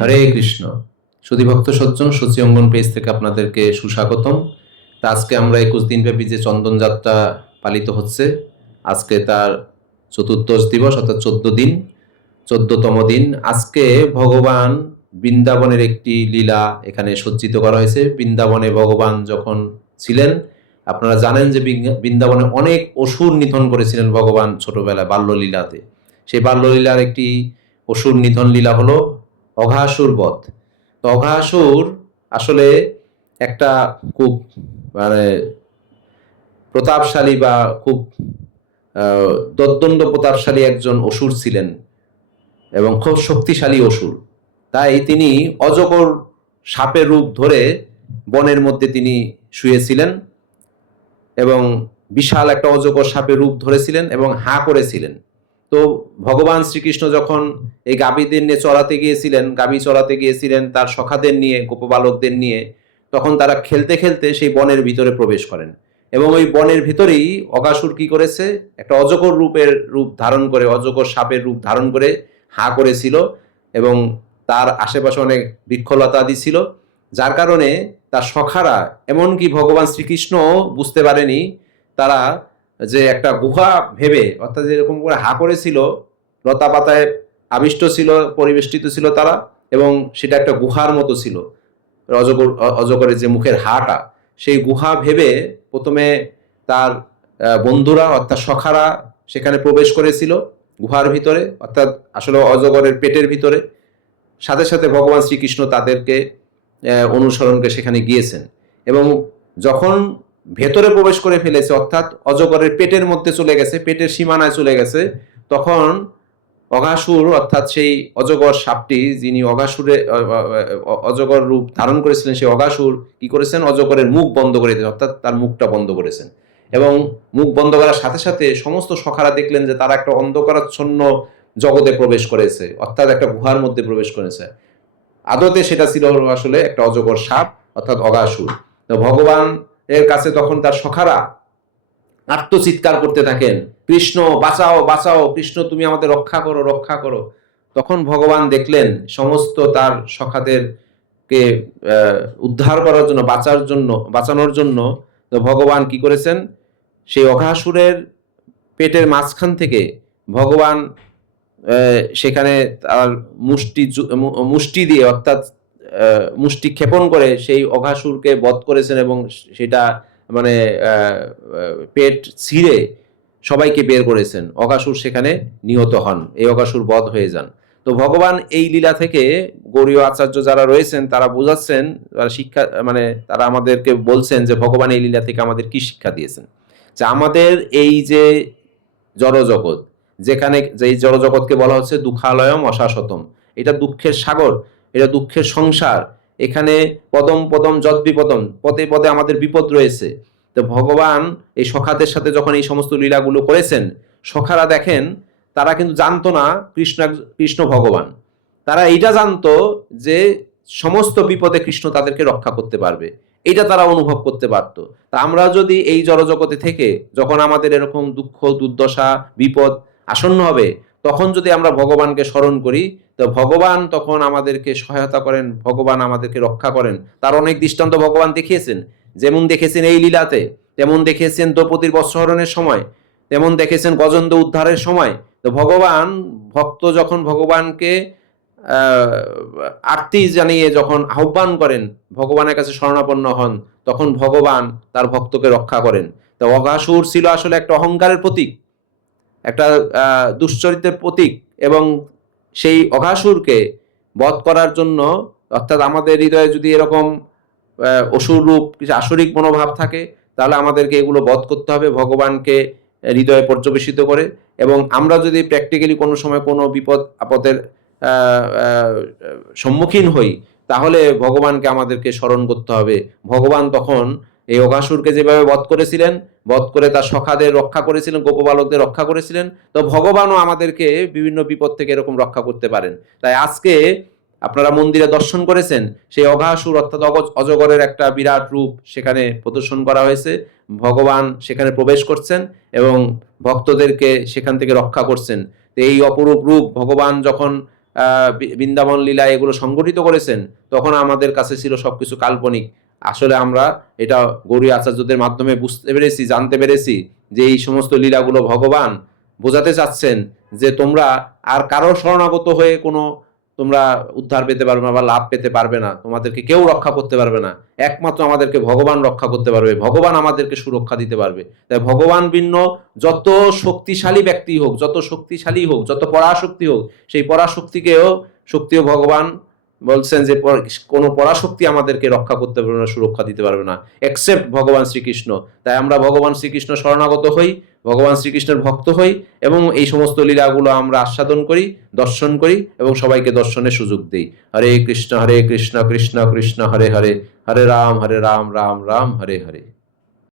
হরে কৃষ্ণ। সুধীভক্ত সজ্জন সূচি অঙ্গন পেজ থেকে আপনাদেরকে সুস্বাগতম। তা আজকে আমরা 21 দিনব্যাপী যে চন্দন যাত্রা পালিত হচ্ছে, আজকে তার চতুর্দশ দিবস অর্থাৎ 14 দিন, 14তম দিন। আজকে ভগবান বৃন্দাবনের একটি লীলা এখানে সজ্জিত করা হয়েছে। বৃন্দাবনে ভগবান যখন ছিলেন, আপনারা জানেন যে বৃন্দাবনে অনেক অসুর নিধন করেছিলেন ভগবান ছোটবেলায় বাল্যলীলাতে। সেই বাল্যলীলার একটি অসুর নিধন লীলা হলো অঘাসুর বধ। তো অঘাসুর আসলে একটা খুব মানে প্রতাপশালী বা খুব দদ্দণ্ড প্রতাপশালী একজন অসুর ছিলেন এবং খুব শক্তিশালী অসুর। তাই তিনি অজগর সাপের রূপ ধরে বনের মধ্যে তিনি শুয়েছিলেন এবং বিশাল একটা অজগর সাপের রূপ ধরেছিলেন এবং হাঁ করেছিলেন। তো ভগবান শ্রীকৃষ্ণ যখন এই গাভীদের নিয়ে চড়াতে গিয়েছিলেন, গাভী চড়াতে গিয়েছিলেন তার সখাদের নিয়ে, গোপবালকদের নিয়ে, তখন তারা খেলতে খেলতে সেই বনের ভিতরে প্রবেশ করেন এবং ওই বনের ভিতরেই অঘাসুর কি করেছে, একটা অজগর রূপ ধারণ করে, অজগর সাপের রূপ ধারণ করে হাঁ করেছিল এবং তার আশেপাশে অনেক বৃক্ষলতা আদি ছিল, যার কারণে তার সখারা, এমনকি ভগবান শ্রীকৃষ্ণ বুঝতে পারেনি তারা যে একটা গুহা ভেবে, অর্থাৎ যেরকম করে হা করেছিল, লতা পাতায় আবিষ্ট ছিল, পরিবেষ্টিত ছিল তারা, এবং সেটা একটা গুহার মতো ছিল। অজগরের যে মুখের হাটা, সেই গুহা ভেবে প্রথমে তার বন্ধুরা অর্থাৎ সখারা সেখানে প্রবেশ করেছিল গুহার ভিতরে, অর্থাৎ আসলে অজগরের পেটের ভিতরে। সাথে সাথে ভগবান শ্রীকৃষ্ণ তাদেরকে অনুসরণকে সেখানে গিয়েছেন এবং যখন ভেতরে প্রবেশ করে ফেলেছে, অর্থাৎ অজগরের পেটের মধ্যে চলে গেছে, পেটের সীমানায় চলে গেছে, তখন অঘাসুর অর্থাৎ সেই অজগর সাপটি, যিনি অজগর রূপ ধারণ করেছিলেন, সেই অঘাসুর কি করেছেন, অজগরের মুখ বন্ধ করে দিয়েছেন, অর্থাৎ তার মুখটা বন্ধ করেছেন। এবং মুখ বন্ধ করার সাথে সাথে সমস্ত সখারা দেখলেন যে তারা একটা অন্ধকারাচ্ছন্ন জগতে প্রবেশ করেছে, অর্থাৎ একটা গুহার মধ্যে প্রবেশ করেছে। আদতে সেটা ছিল আসলে একটা অজগর সাপ অর্থাৎ অঘাসুর। তো ভগবান এর কাছে তখন তার সখারা আত্মচিৎকার করতে থাকেন, কৃষ্ণ বাঁচাও বাঁচাও, কৃষ্ণ তুমি আমাদের রক্ষা করো রক্ষা করো। তখন ভগবান দেখলেন সমস্ত তার সখাদেরকে উদ্ধার করার জন্য, বাঁচানোর জন্য তো ভগবান কি করেছেন, সেই অঘাসুরের পেটের মাঝখান থেকে ভগবান সেখানে তার মুষ্টি দিয়ে, অর্থাৎ মুষ্টি ক্ষেপণ করে সেই অঘাসুরকে বধ করেছেন এবং সেটা মানে পেট ছিঁড়ে সবাইকে বের করেছেন। অঘাসুর সেখানে নিহত হন, এই অঘাসুর বধ হয়ে যান। তো ভগবান এই লীলা থেকে গৌড়ীয় আচার্য যারা রয়েছেন তারা বোঝাচ্ছেন, শিক্ষা মানে তারা আমাদেরকে বলছেন যে ভগবান এই লীলা থেকে আমাদের কি শিক্ষা দিয়েছেন, যে আমাদের এই যে জড়জগৎ, যেখানে যেই জড়জগৎকে বলা হচ্ছে দুঃখালয়ম অশাশ্বতম, এটা দুঃখের সাগর, এটা দুঃখের সংসার, এখানে পদম পদম যদ বিপদম, পদে পদে আমাদের বিপদ রয়েছে। তো ভগবান এই সখাদের সাথে যখন এই সমস্ত লীলাগুলো করেছেন, সখারা দেখেন তারা কিন্তু জানতো না কৃষ্ণ ভগবান, তারা এইটা জানতো যে সমস্ত বিপদে কৃষ্ণ তাদেরকে রক্ষা করতে পারবে, এইটা তারা অনুভব করতে পারত। তা আমরা যদি এই জড়জগতে থেকে যখন আমাদের এরকম দুঃখ দুর্দশা বিপদ আসন্ন হবে, তখন যদি আমরা ভগবানকে স্মরণ করি, তো ভগবান তখন আমাদেরকে সহায়তা করেন, ভগবান আমাদেরকে রক্ষা করেন। তার অনেক দৃষ্টান্ত ভগবান দেখিয়েছেন, যেমন দেখেছেন এই লীলাতে, তেমন দেখেছেন দ্রৌপদীর বস্ত্রহরণের সময়, তেমন দেখেছেন গজেন্দ্র উদ্ধারের সময়। তো ভগবান, ভক্ত যখন ভগবানকে আরতি জানিয়ে যখন আহ্বান করেন, ভগবানের কাছে শরণাপন্ন হন, তখন ভগবান তার ভক্তকে রক্ষা করেন। তো অঘাসুর ছিল আসলে একটা অহংকারের প্রতীক, একটা দুশ্চরিত্রের প্রতীক, এবং সেই অঘাসুরকে বধ করার জন্য, অর্থাৎ আমাদের হৃদয়ে যদি এরকম অসুর রূপ কিছু আসরিক মনোভাব থাকে, তাহলে আমাদেরকে এগুলো বধ করতে হবে ভগবানকে হৃদয়ে পর্যবেসিত করে। এবং আমরা যদি প্র্যাকটিক্যালি কোনো সময় কোনো বিপদ আপদের সম্মুখীন হই, তাহলে ভগবানকে আমাদেরকে স্মরণ করতে হবে। ভগবান তখন এই অঘাসুরকে যেভাবে বধ করেছিলেন, বধ করে তার সখাদের রক্ষা করেছিলেন, গোপবালকদের রক্ষা করেছিলেন, তো ভগবানও আমাদেরকে বিভিন্ন বিপদ থেকে এরকম রক্ষা করতে পারেন। তাই আজকে আপনারা মন্দিরে দর্শন করেছেন, সেই অঘাসুর অর্থাৎ অজগরের একটা বিরাট রূপ সেখানে প্রদর্শন করা হয়েছে। ভগবান সেখানে প্রবেশ করছেন এবং ভক্তদেরকে সেখান থেকে রক্ষা করছেন। তো এই অপরূপ রূপ ভগবান যখন বৃন্দাবন লীলা এগুলো সংগঠিত করেছেন, তখন আমাদের কাছে ছিল সবকিছু কাল্পনিক। আসলে আমরা এটা গৌড়ীয় আচার্যদের মাধ্যমে বুঝতে পেরেছি, জানতে পেরেছি যে এই সমস্ত লীলাগুলো ভগবান বোঝাতে চাচ্ছেন যে তোমরা আর কারো শরণাগত হয়ে কোনো তোমরা উদ্ধার পেতে পারবে না বা লাভ পেতে পারবে না, তোমাদেরকে কেউ রক্ষা করতে পারবে না, একমাত্র আমাদেরকে ভগবান রক্ষা করতে পারবে, ভগবান আমাদেরকে সুরক্ষা দিতে পারবে। তাই ভগবান ভিন্ন যত শক্তিশালী ব্যক্তি হোক, যত শক্তিশালী হোক, যত পরাশক্তি হোক, সেই পরাশক্তিকেও শক্তিও ভগবান বলছেন যে কোনো পরাশক্তি আমাদেরকে রক্ষা করতে পারবে না, সুরক্ষা দিতে পারবে না, এক্সেপ্ট ভগবান শ্রীকৃষ্ণ। তাই আমরা ভগবান শ্রীকৃষ্ণ শরণাগত হই, ভগবান শ্রীকৃষ্ণের ভক্ত হই এবং এই সমস্ত লীলাগুলো আমরা আস্বাদন করি, দর্শন করি এবং সবাইকে দর্শনের সুযোগ দিই। হরে কৃষ্ণ কৃষ্ণ কৃষ্ণ হরে হরে, হরে রাম রাম রাম হরে হরে।